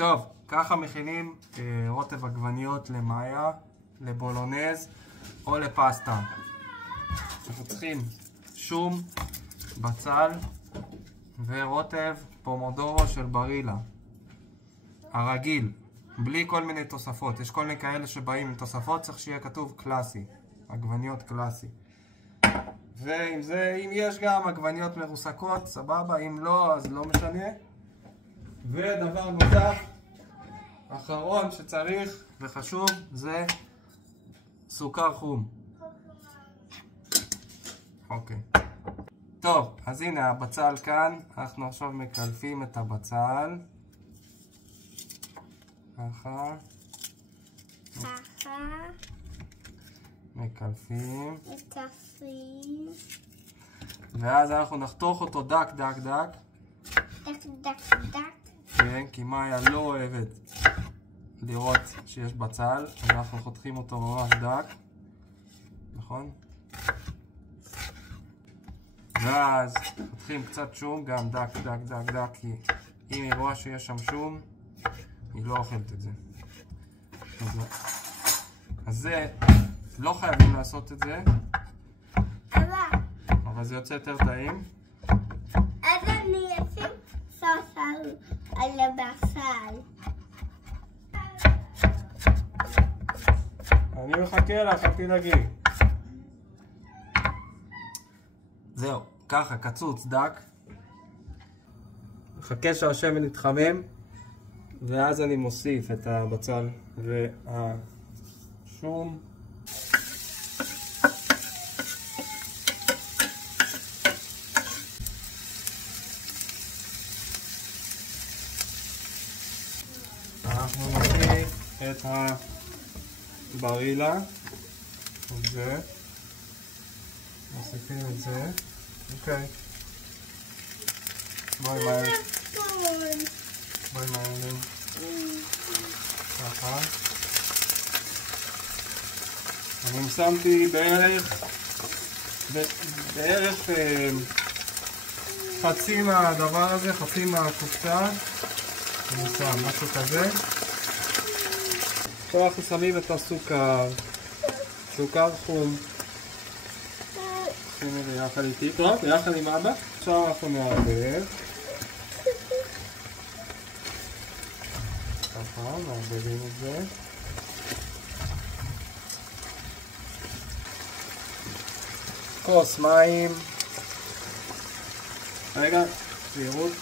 טוב, ככה מכינים רוטב עגבניות למאיה, לבולונז או לפסטה. אנחנו צריכים שום, בצל ורוטב פומודורו של ברילה. הרגיל, בלי כל מיני תוספות. יש כל מיני כאלה שבאים עם תוספות, צריך שיהיה כתוב קלאסי. עגבניות קלאסי. ועם זה, אם יש גם עגבניות מרוסקות, סבבה, אם לא, אז לא משנה. ודבר נוסף, אחרון שצריך וחשוב, זה סוכר חום. אוקיי. טוב, אז הנה הבצל כאן. אנחנו עכשיו מקלפים את הבצל. ככה. מקלפים. ואז אנחנו נחתוך אותו דק דק דק. כן, כי מאיה לא אוהבת לראות שיש בצל, אז אנחנו חותכים אותו ממש דק. נכון? ואז חותכים קצת שום, גם דק דק דק דק, כי אם היא רואה שיש שם שום, היא לא אוכלת את זה. אז זה, לא חייבים לעשות את זה, אבל זה יוצא יותר טעים. אז אני אשים סוס על הבצל. אני מחכה לך, אל תדאגי. זהו, ככה, קצוץ דק. מחכה שהשמן יתחמם, ואז אני מוסיף את הבצל והשום. אנחנו נוסיף את הברילה, זה. מוסיפים את זה. אוקיי. בואי מהר. בואי מהר. ככה. אני שמתי בערך חצי מהדבר הזה, חצי מהקופסה. אני שם משהו כזה. עכשיו אנחנו שמים את הסוכר. סוכר חום. שימי ביחד איתי. טוב, ביחד עם אבא. עכשיו אנחנו נערבב. ככה, מערבבים את זה. כוס מים. רגע, זהירות.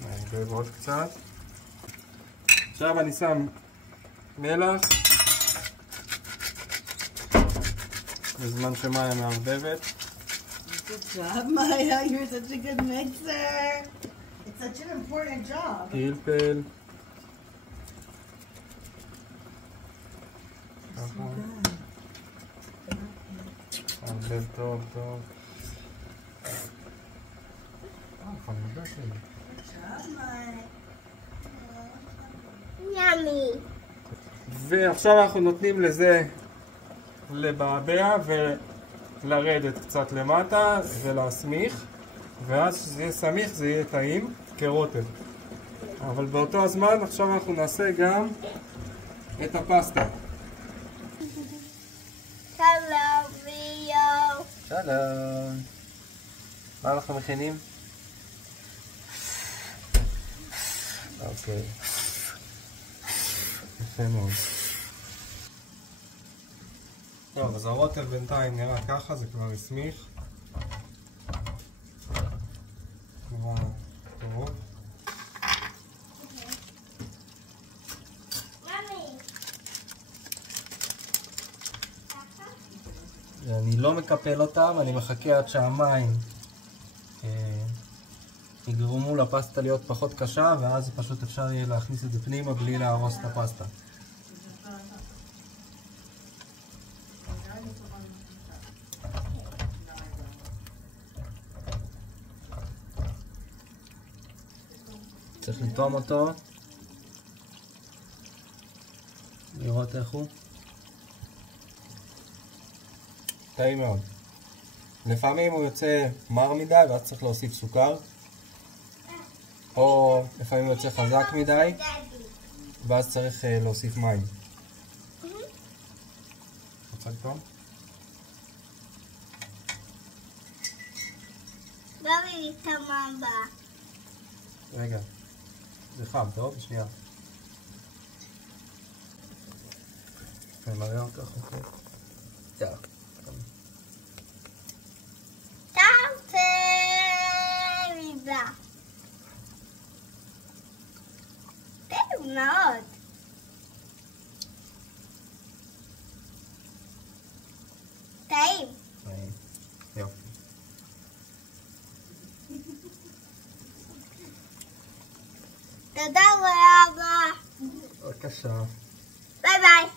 נערבב עוד קצת. עכשיו אני שם מלח. בזמן שמאיה מערבבת. Good job, Maya. You're such a good mixer. It's such an important job. פלפל. ערבב טוב טוב. חמודה שלי. Good job, Maya. ימי. ועכשיו אנחנו נותנים לזה לבעבע ולרדת קצת למטה ולהסמיך, ואז כשזה יהיה סמיך זה יהיה טעים כרוטב. אבל באותו הזמן עכשיו אנחנו נעשה גם את הפסטה. שלום ביו. שלום. מה אנחנו מכינים? אוקיי. יפה מאוד. טוב, אז הרוטב בינתיים נראה ככה, זה כבר הסמיך. נראה טוב. אני לא מקפל אותם, אני מחכה עד שהמים יגרמו לפסטה להיות פחות קשה, ואז פשוט אפשר יהיה להכניס את זה פנימה בלי להרוס את הפסטה. צריך לטעום אותו, לראות איך הוא. טעים מאוד. לפעמים הוא יוצא מר מדי ואז צריך להוסיף סוכר, או לפעמים הוא יוצא חזק מדי ואז צריך להוסיף מים. רוצה לטעום? דבי לי תמם בה. רגע, זה חם, טוב? שנייה. אני מראה אותך, אוקיי? יאללה. תרצה ריבה. טעים מאוד. טעים. יופי. תודה רבה. בבקשה. ביי ביי.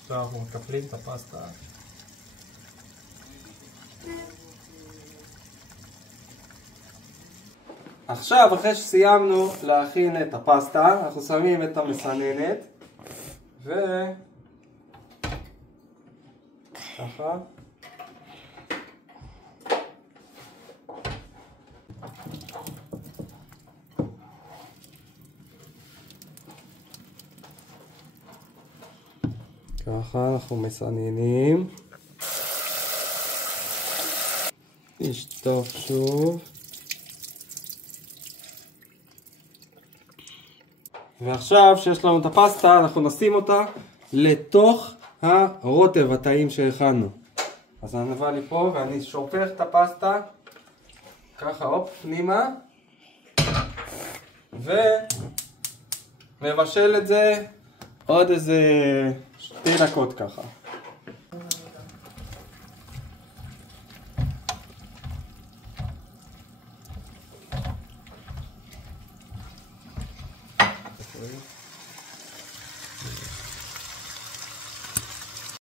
עכשיו אנחנו מקפלים את הפסטה. עכשיו, אחרי שסיימנו להכין את הפסטה, אנחנו שמים את המסננת ו... ככה. ככה אנחנו מסננים. נשטוף שוב. ועכשיו שיש לנו את הפסטה, אנחנו נשים אותה לתוך הרוטב הטעים שהכנו. אז אני נבוא לי פה ואני שופך את הפסטה ככה, הופ, פנימה, ומבשל את זה עוד איזה 2 דקות ככה.